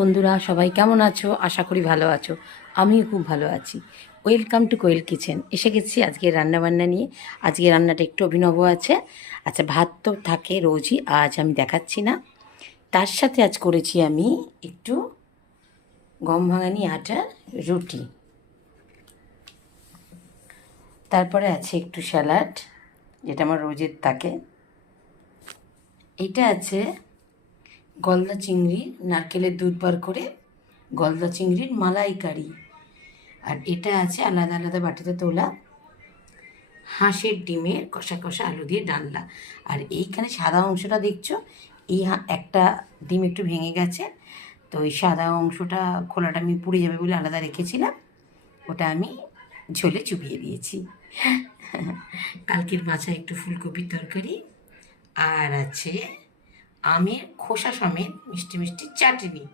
বন্ধুরা সবাই কেমন আছো? আশা করি ভালো আছো। আমিও খুব ভালো আছি। Welcome to Koel kitchen. এসে গেছি আজকে রান্নাবান্না নিয়ে। আজকে রান্নাটা একটু অভিনব আছে। আচ্ছা, ভাত তো থাকে রোজই, আজ আমি দেখাচ্ছি না। তার সাথে আজ করেছি আমি একটু গম ভাঙানি আটার রুটি। তারপরে আছে একটু স্যালাড, যেটা আমার রোজের থাকে। এটা আছে গলদা চিংড়ি, নারকেলের দুধ বার করে গলদা চিংড়ির মালাইকারি। আর এটা আছে আলাদা আলাদা বাটিতে তোলা হাঁসের ডিমের কষা কষা আলু দিয়ে ডালনা। আর এইখানে সাদা অংশটা দেখছো, এই একটা ডিম একটু ভেঙে গেছে, তো ওই সাদা অংশটা খোলাটা আমি পুড়ে যাবে বলে আলাদা রেখেছিলাম, ওটা আমি ঝোলে চুবিয়ে দিয়েছি। কালকের মাছা একটু ফুলকপির তরকারি, আর আছে আমের খোসা সমেত মিষ্টি মিষ্টি চাটনি।